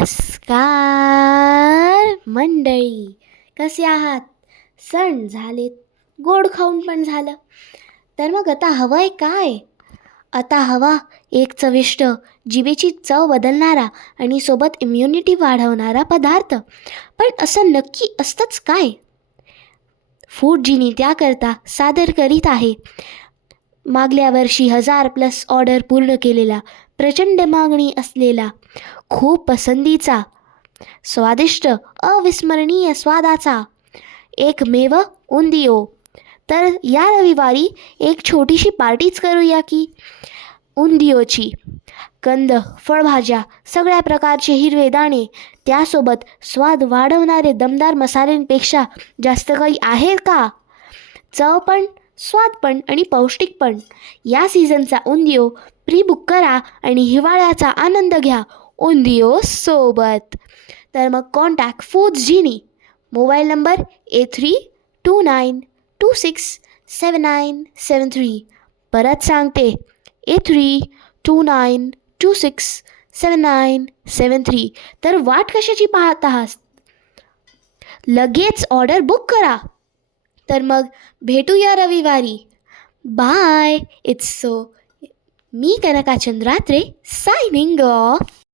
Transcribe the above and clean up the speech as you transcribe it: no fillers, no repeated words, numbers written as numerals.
नमस्कार मंडळी, कसे आहात? सण झालेत, गोड खाऊन पण झालं. तर मग आता हवंय काय? आता हवा एक चविष्ट, जिभेची चव बदलणारा आणि सोबत इम्युनिटी वाढवणारा पदार्थ. पण असं नक्की असतंच काय? फूड जिनी त्याकरता सादर करीत आहे मागल्या वर्षी 1000+ ऑर्डर पूर्ण केलेला, प्रचंड मागणी असलेला, खूप पसंतीचा, स्वादिष्ट अविस्मरणीय स्वादाचा एकमेव उंदियो. तर या रविवारी एक छोटीशी पार्टीच करूया की उंदियोची. कंद, फळभाज्या, सगळ्या प्रकारचे हिरवे दाणे, त्यासोबत स्वाद वाढवणारे दमदार मसाल्यांपेक्षा जास्त काही आहे का? चव पण, स्वाद पण आणि पौष्टिक पण. या सीझनचा उंदियो प्री बुक करा आणि हिवाळ्याचा आनंद घ्या उंदियो सोबत. तर मग कॉन्टॅक्ट फूड्स जिनी, मोबाईल नंबर 8329267973. परत सांगते 8329267973. तर वाट कशाची पाहत आहात? लगेच ऑर्डर बुक करा. तर मग भेटूया रविवारी. बाय. इट्स सो मी कनका चंद्रात्रे सायनिंग ऑफ.